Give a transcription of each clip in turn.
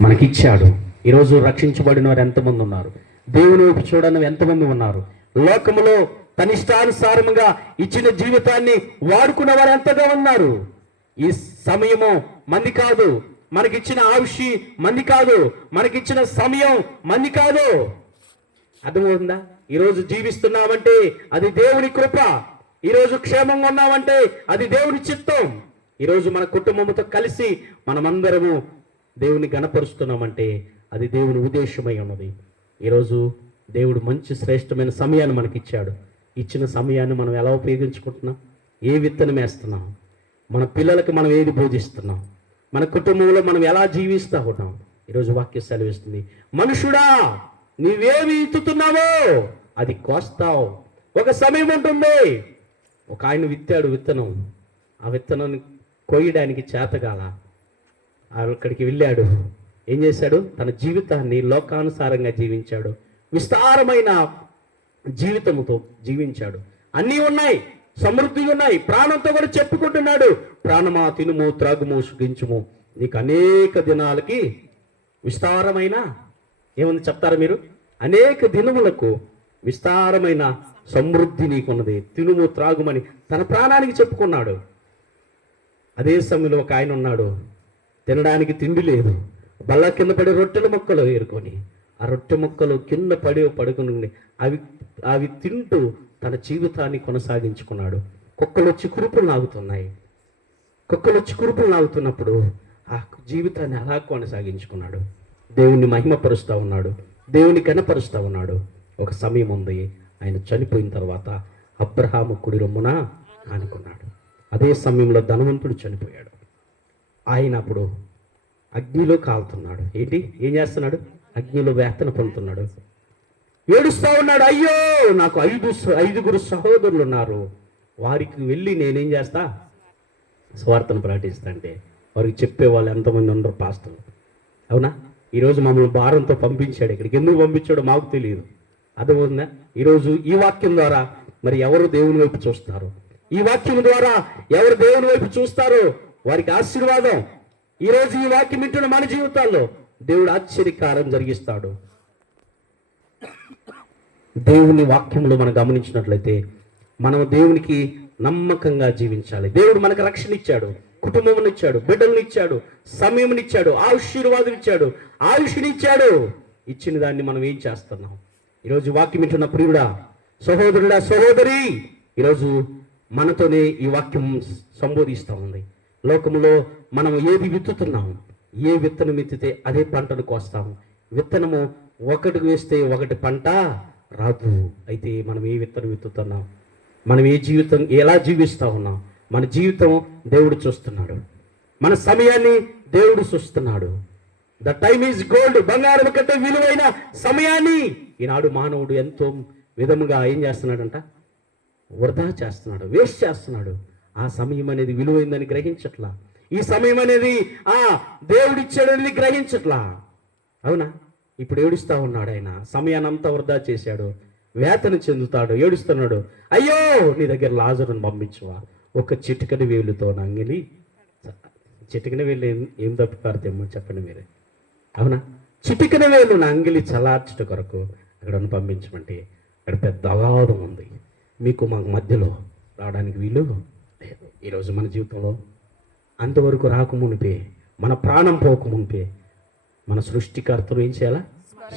మనకిచ్చాడు. ఈరోజు రక్షించబడిన వారు ఎంతమంది ఉన్నారు? దేవుని వైపు చూడని ఎంతమంది ఉన్నారు? లోకములో తన ఇష్టానుసారముగా ఇచ్చిన జీవితాన్ని వాడుకున్న వారు ఎంతగా ఉన్నారు? ఈ సమయము మంది కాదు, మనకిచ్చిన ఆయుషి మంది కాదు, మనకిచ్చిన సమయం మంది కాదు. అర్థమవుతుందా? ఈరోజు జీవిస్తున్నామంటే అది దేవుని కృప. ఈరోజు క్షేమంగా ఉన్నామంటే అది దేవుని చిత్తం. ఈరోజు మన కుటుంబంతో కలిసి మనమందరము దేవుని గణపరుస్తున్నామంటే అది దేవుని ఉద్దేశమై ఉన్నది. ఈరోజు దేవుడు మంచి శ్రేష్టమైన సమయాన్ని మనకిచ్చాడు. ఇచ్చిన సమయాన్ని మనం ఎలా ఉపయోగించుకుంటున్నాం? ఏ విత్తనం వేస్తున్నాం? మన పిల్లలకి మనం ఏది బోధిస్తున్నాం? మన కుటుంబంలో మనం ఎలా జీవిస్తూ ఉన్నాం? ఈరోజు వాక్యం సెలవిస్తుంది, మనుషుడా నీవేమి ఇత్తుతున్నావో అది కోస్తావు. ఒక సమయం ఉంటుంది. ఒక ఆయన విత్తాడు విత్తనం. ఆ విత్తనాన్ని కొయ్యడానికి చేతగాల అక్కడికి వెళ్ళాడు. ఏం చేశాడు? తన జీవితాన్ని లోకానుసారంగా జీవించాడు. విస్తారమైన జీవితంతో జీవించాడు. అన్నీ ఉన్నాయి, సమృద్ధిగా ఉన్నాయి. ప్రాణంతో కూడా చెప్పుకుంటున్నాడు, ప్రాణమా తినుము త్రాగుము సుఖించుము, నీకు అనేక దినాలకి విస్తారమైన ఏముంది చెప్తారా మీరు? అనేక దినములకు విస్తారమైన సమృద్ధి నీకున్నది, తినుము త్రాగుమని తన ప్రాణానికి చెప్పుకున్నాడు. అదే సమయంలో ఒక ఆయన ఉన్నాడు, తినడానికి తిండి లేదు, బల్ల కింద పడి రొట్టెల ముక్కలు ఏరుకొని ఆ రొట్టె ముక్కలు కింద పడుకుని అవి తింటూ తన జీవితాన్ని కొనసాగించుకున్నాడు. కుక్కలు వచ్చి కురుపులు నాగుతున్నప్పుడు ఆ జీవితాన్ని అలా కొనసాగించుకున్నాడు. దేవుణ్ణి మహిమపరుస్తూ ఉన్నాడు, దేవుని కనపరుస్తూ ఉన్నాడు. ఒక సమయం ఉంది, ఆయన చనిపోయిన తర్వాత అబ్రహాము కుడి రొమ్మున ఆనుకున్నాడు. అదే సమయంలో ధనవంతుడు చనిపోయాడు. ఆయన అప్పుడు అగ్నిలో కాలుతున్నాడు. ఏం చేస్తున్నాడు? అగ్నిలో వేతన పొందుతున్నాడు. ఏడుస్తూ ఉన్నాడు, అయ్యో నాకు ఐదుగురు సహోదరులు ఉన్నారు, వారికి వెళ్ళి నేనేం చేస్తా? స్వార్థను ప్రకటిస్తా. అంటే వారికి చెప్పేవాళ్ళు ఎంతమంది ఉండరు పాస్టర్లు. అవునా? ఈరోజు మమ్మల్ని భారంతో పంపించాడు. ఇక్కడికి ఎందుకు పంపించాడో మాకు తెలియదు. అర్థమవుతుందా? ఈరోజు ఈ వాక్యం ద్వారా మరి ఎవరు దేవుని వైపు చూస్తారు? ఈ వాక్యం ద్వారా ఎవరు దేవుని వైపు చూస్తారో వారికి ఆశీర్వాదం. ఈరోజు ఈ వాక్యం వింటున్న మన జీవితాల్లో దేవుడు ఆశ్చర్యకారం జరిగిస్తాడు. దేవుని వాక్యంలో మనం గమనించినట్లయితే మనం దేవునికి నమ్మకంగా జీవించాలి. దేవుడు మనకు రక్షణ ఇచ్చాడు, కుటుంబం ఇచ్చాడు, బిడ్డలను ఇచ్చాడు, సమయం ఇచ్చాడు, ఆశీర్వాదం ఇచ్చాడు, ఆయుష్నిచ్చాడు. ఇచ్చిన దాన్ని మనం ఏం చేస్తున్నాం? ఈరోజు వాక్యం వింటున్న ప్రియుడా, సహోదరుడా, సహోదరి, ఈరోజు మనతోనే ఈ వాక్యం సంబోధిస్తూ ఉంది. లోకంలో మనం ఏది విత్తుతున్నాం, ఏ విత్తనం విత్తితే అదే పంటను కోస్తాము. విత్తనము ఒకటి వేస్తే ఒకటి పంట రాదు. అయితే మనం ఏ విత్తనం విత్తుతున్నాం, మనం ఏ జీవితం ఎలా జీవిస్తూ ఉన్నాం? మన జీవితం దేవుడు చూస్తున్నాడు, మన సమయాన్ని దేవుడు చూస్తున్నాడు. The time is gold. బంగారం కంటే విలువైన సమయాన్ని ఈనాడు మానవుడు ఎంతో విధముగా ఏం చేస్తున్నాడంట? వృధా చేస్తున్నాడు, వేస్ట్ చేస్తున్నాడు. ఆ సమయం అనేది విలువైందని గ్రహించట్లా. ఈ సమయం అనేది దేవుడిచ్చాడని గ్రహించట్లా. అవునా? ఇప్పుడు ఏడుస్తూ ఉన్నాడు. ఆయన సమయాన్నంతా వృధా చేశాడు, వేతన చెందుతాడు, ఏడుస్తున్నాడు. అయ్యో నీ దగ్గర లాజరును పంపించువా, ఒక చిటికని వేలుతో నంగిలి. చిటికన వేలు ఏం తప్పు పారుతేమో చెప్పండి మీరే. అవునా? చిటికన వేలు నా అంగిలి చల్లార్చుట కొరకు అక్కడ పంపించమంటే అక్కడ పెద్ద అగాధం ఉంది. మీకు మా మధ్యలో రావడానికి వీలు లేదు. ఈరోజు మన జీవితంలో అంతవరకు రాకమునిపే, మన ప్రాణం పోకమునిపే మన సృష్టికర్తను ఏం చేయాలా?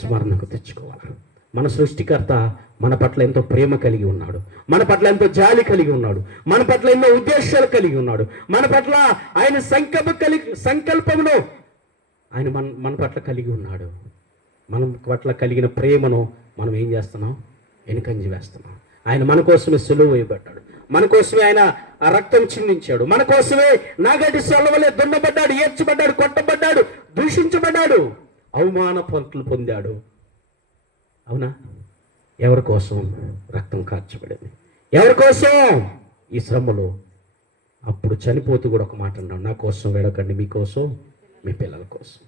స్మరణకు తెచ్చుకోవాలి. మన సృష్టికర్త మన పట్ల ఎంతో ప్రేమ కలిగి ఉన్నాడు, మన పట్ల ఎంతో జాలి కలిగి ఉన్నాడు, మన పట్ల ఎన్నో ఉద్దేశాలు కలిగి ఉన్నాడు. మన పట్ల ఆయన సంకల్పమును ఆయన మన పట్ల కలిగి ఉన్నాడు. మన పట్ల కలిగిన ప్రేమను మనం ఏం చేస్తున్నాం? వెనుకంజి వేస్తున్నాం. ఆయన మన కోసమే సులువు వేయబడ్డాడు, మన కోసమే ఆయన ఆ రక్తం చిందించాడు, మన కోసమే నాగటి సొల్లవలే దున్నబడ్డాడు, ఏడ్చబడ్డాడు, కొట్టబడ్డాడు, దూషించబడ్డాడు, అవమాన పనులు పొందాడు. అవునా? ఎవరి కోసం రక్తం కార్చబడింది? ఎవరి కోసం? ఈ శ్రమలో అప్పుడు చనిపోతూ కూడా ఒక మాట అన్నాడు, నా కోసం వెడకండి, మీకోసం, మీ పిల్లల కోసం.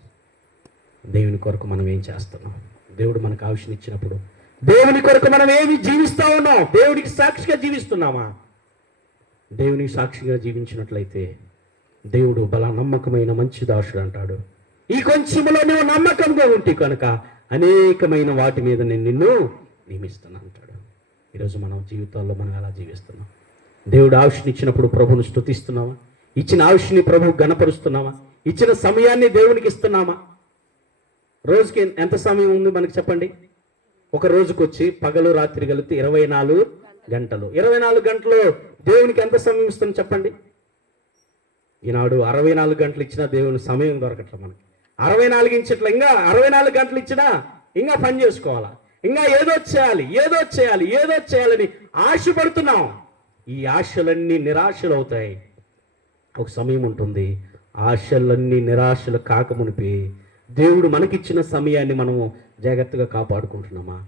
దేవుని కొరకు మనం ఏం చేస్తున్నాం? దేవుడు మనకు ఆయుష్ని ఇచ్చినప్పుడు దేవుని కొరకు మనం ఏమి జీవిస్తూ ఉన్నాం? దేవునికి సాక్షిగా జీవిస్తున్నామా? దేవునికి సాక్షిగా జీవించినట్లయితే దేవుడు బలా నమ్మకమైన మంచి దాసుడు అంటాడు. ఈ కొంచెంలో నువ్వు నమ్మకంగా ఉంటే కనుక అనేకమైన వాటి మీద నేను నిన్ను నియమిస్తాను అంటాడు. ఈరోజు మనం జీవితాల్లో మనం ఎలా జీవిస్తున్నాం? దేవుడు ఆయుష్ని ఇచ్చినప్పుడు ప్రభువును స్తుతిస్తున్నావా? ఇచ్చిన ఆయుష్ని ప్రభువు గణపరుస్తున్నావా? ఇచ్చిన సమయాన్ని దేవునికి ఇస్తున్నామా? రోజుకి ఎంత సమయం ఉంది మనకి చెప్పండి? ఒక రోజుకి వచ్చి పగలు రాత్రి కలిపి 24 గంటలు. 24 గంటలు దేవునికి ఎంత సమయం ఇస్తుంది చెప్పండి? ఈనాడు 64 గంటలు ఇచ్చినా దేవుని సమయం దొరకట్లేదు మనకి. 64 ఇంచట్ల ఇంకా 64 గంటలు ఇచ్చినా ఇంకా పని చేసుకోవాలా, ఇంకా ఏదో చేయాలని ఆశపడుతున్నాం. ఈ ఆశలన్నీ నిరాశలు అవుతాయి. ఒక సమయం ఉంటుంది, ఆశలన్నీ నిరాశలు కాకమునిపి దేవుడు మనకిచ్చిన సమయాన్ని మనము జాగ్రత్తగా కాపాడుకుంటున్నామా?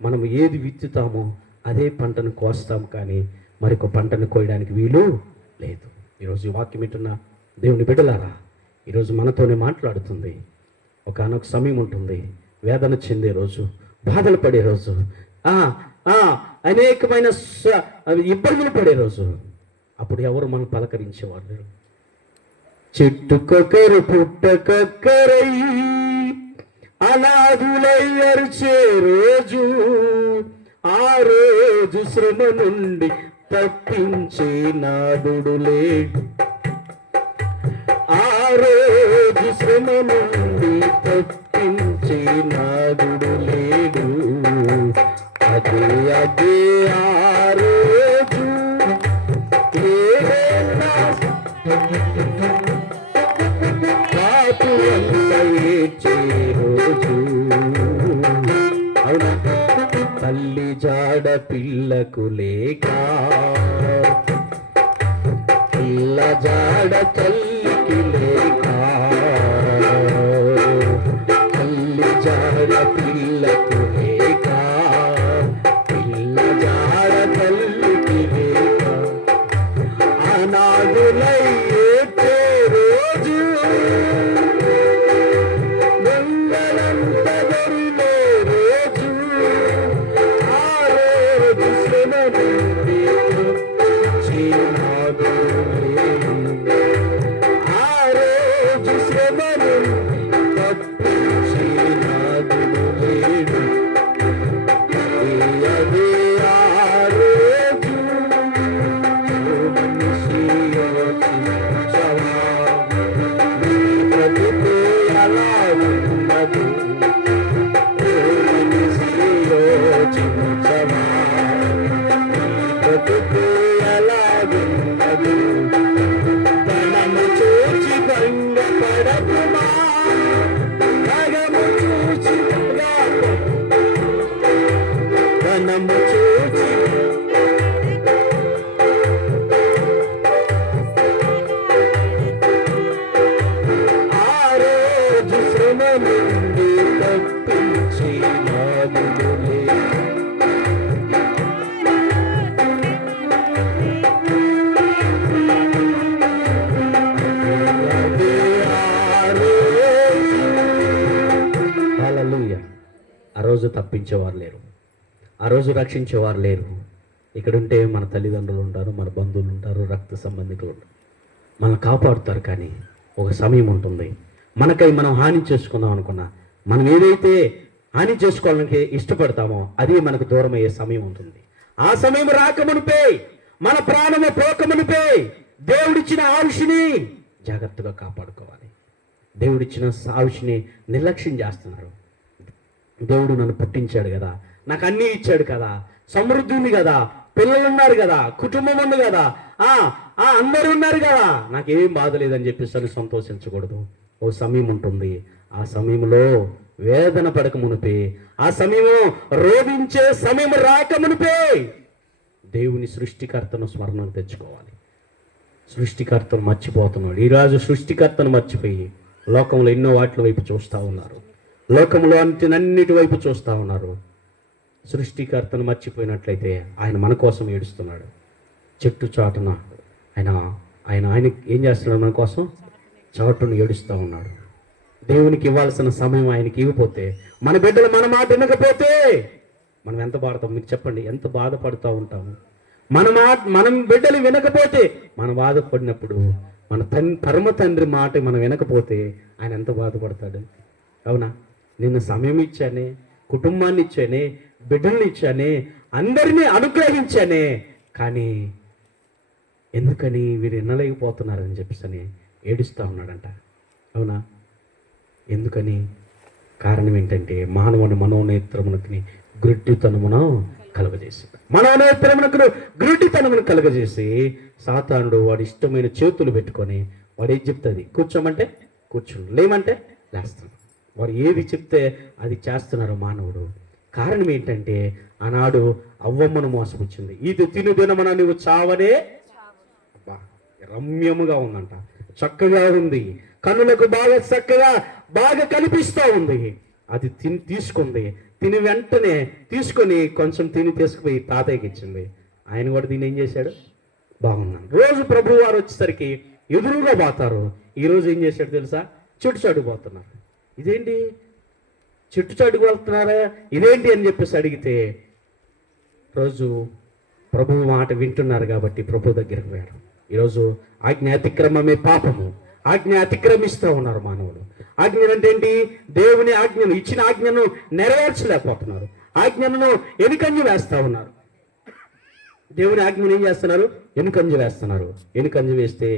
మనం ఏది విత్తుతామో అదే పంటను కోస్తాం, కానీ మరొక పంటను కోయడానికి వీలు లేదు. ఈరోజు ఈ వాక్యం వింటున్న దేవుని బిడ్డలారా, ఈరోజు మనతోనే మాట్లాడుతుంది. ఒకానొక సమయం ఉంటుంది, వేదన చెందే రోజు, బాధలు పడే రోజు, అనేకమైన ఇబ్బందులు పడే రోజు. అప్పుడు ఎవరు మనం పలకరించేవాళ్ళు? చెట్టుకొకరు పుట్టకొక్కరై అనాథులై అరిచే రోజు, ఆ రోజు శ్రమ నుండి తప్పించే నాదుడు లేడు. ఆ రోజు శ్రమ నుండి తప్పించే నాదుడు లేడు. అదే ఆ రోజు పాపు అంత ఏడ్చే రోజు. అవునా? తల్లి జాడ పిల్లకు లేక, పిల్ల జాడ తల్లికి లేక, తల్లి జాడ పిల్లకు లేక, పిల్ల జాడ తల్లికి లేక, అనాథులై ఏడ్చే రోజు, దొంగలంత దొరిలే రోజు, ఆ రోజు శ్రమ నుండి తప్పించే నాదుడు లేడు. ఆ రోజు శ్రమ నుండి తప్పించే నాదుడు లేడు. అదే ఆ రోజు. మనిషి యోచించవా, నీ బ్రతుకు ఎలా ఉన్నది? మనిషి యోచించవా, నీ బ్రతుకు ఎలా ఉన్నది? ధనము చూచి భంగపడకుమా, ధనము చూచి ధనము చూచి ఆ రోజు శ్రమ నుండి తప్పించే నాదుడు లేడు. అదే ఆ రోజు. హల్లెలూయా. ఆ రోజు తప్పించేవారు లేరు, ఆ రోజు రక్షించేవారు లేరు. ఇక్కడుంటే మన తల్లిదండ్రులు ఉంటారు, మన బంధువులు ఉంటారు, రక్త సంబంధికులు ఉంటారు, మనం కాపాడుతారు. కానీ ఒక సమయం ఉంటుంది, మనకై మనం హాని చేసుకుందాం అనుకున్నా, మనం ఏదైతే హాని చేసుకోవడానికి ఇష్టపడతామో అది మనకు దూరం అయ్యే సమయం ఉంటుంది. ఆ సమయం రాకమునిపే, మన ప్రాణము పోకమునిపే దేవుడిచ్చిన ఆయుష్ని జాగ్రత్తగా కాపాడుకోవాలి. దేవుడిచ్చిన ఆయుష్ని నిర్లక్ష్యం చేస్తున్నారు. దేవుడు నన్ను పుట్టించాడు కదా, నాకు అన్నీ ఇచ్చాడు కదా, సమృద్ధి ఉంది కదా, పిల్లలు ఉన్నారు కదా, కుటుంబం ఉంది కదా, అందరూ ఉన్నారు కదా, నాకేం బాధ లేదని చెప్పేసి సంతోషించకూడదు. ఓ సమయం ఉంటుంది, ఆ సమయంలో వేదన పడక మునిపే, ఆ సమయం రోధించే సమయం రాక మునిపే దేవుని సృష్టికర్తను స్మరణకు తెచ్చుకోవాలి. సృష్టికర్తను మర్చిపోతున్నాడు. ఈరోజు సృష్టికర్తను మర్చిపోయి లోకంలో ఎన్నో వాటి వైపు చూస్తూ ఉన్నారు, లోకంలో అన్నిటి వైపు చూస్తూ ఉన్నారు. సృష్టికర్తను మర్చిపోయినట్లయితే ఆయన మన కోసం ఏడుస్తున్నాడు. చెట్టు చాటున ఆయన ఏం చేస్తున్నాడు? మన కోసం చాటును ఏడుస్తూ ఉన్నాడు. దేవునికి ఇవ్వాల్సిన సమయం ఆయనకి ఇవ్వకపోతే, మన బిడ్డలు మన మాట వినకపోతే మనం ఎంత బాధపడతాం? మీకు చెప్పండి, ఎంత బాధపడుతూ ఉంటాము. మనం బిడ్డలు వినకపోతే మనం బాధపడినప్పుడు మన పరమ తండ్రి మాట మనం వినకపోతే ఆయన ఎంత బాధపడతాడు. అవునా? నిన్న సమయం ఇచ్చానే, కుటుంబాన్ని ఇచ్చానే, బిడ్డల్ని ఇచ్చానే, అందరినీ అనుగ్రహించానే, కానీ ఎందుకని వీరు వినలేకపోతున్నారని చెప్పేసి ఏడుస్తూ ఉన్నాడంట. అవునా? ఎందుకని? కారణం ఏంటంటే మానవుని మనోనేత్రమునకి గ్రుడ్డితనమును కలుగజేసింది. మనోనేత్రమునకు గ్రుడ్డితనమును కలుగజేసి సాతానుడు వాడి ఇష్టమైన చేతులు పెట్టుకొని వాడు ఏది చెప్తుంది కూర్చోమంటే కూర్చుండు, లేమంటే లేస్తాడు. వాడు ఏది చెప్తే అది చేస్తున్నారు మానవుడు. కారణం ఏంటంటే ఆనాడు అవ్వమ్మను మోసం వచ్చింది. ఇది తిను దినమున నువ్వు చావనే. అబ్బా, రమ్యముగా ఉందంట, చక్కగా ఉంది, కన్నులకు బాగా చక్కగా బాగా కనిపిస్తూ ఉంది. అది తీసుకుంది. తిని వెంటనే తీసుకొని కొంచెం తీసుకుపోయి తాతయ్యకి ఇచ్చింది. ఆయన కూడా దీన్ని ఏం చేశాడు? బాగున్నాను. రోజు ప్రభు వారు వచ్చేసరికి ఎదురుగా పోతారు. ఈరోజు ఏం చేశాడు తెలుసా? చెట్టు చాటుకు పోతున్నారు. ఇదేంటి చెట్టు చాటుకు వెళ్తున్నారా, ఇదేంటి అని చెప్పేసి అడిగితే రోజు ప్రభు మాట వింటున్నారు కాబట్టి ప్రభు దగ్గరకు పోయారు. ఈరోజు ఆజ్ఞ అతిక్రమమే పాపము. ఆజ్ఞ అతిక్రమిస్తూ ఉన్నారు మానవులు. ఆజ్ఞ అంటే ఏంటి? దేవుని ఆజ్ఞను, ఇచ్చిన ఆజ్ఞను నెరవేర్చలేకపోతున్నారు. ఆజ్ఞను ఎనుకంజ వేస్తూ ఉన్నారు. దేవుని ఆజ్ఞను ఏం చేస్తున్నారు? ఎనుకంజ వేస్తున్నారు. ఎనుకంజ వేస్తే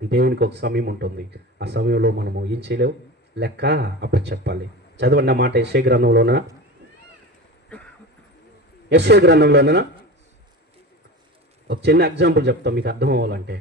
దేవునికి ఒక సమయం ఉంటుంది. ఆ సమయంలో మనము ఏం చేయలేవు, లెక్క అప్పచెప్పాలి. చదవండి మాట. యెషయా గ్రంథంలోనా ఒక చిన్న ఎగ్జాంపుల్ చెప్తాం మీకు అర్థం అవ్వాలంటే.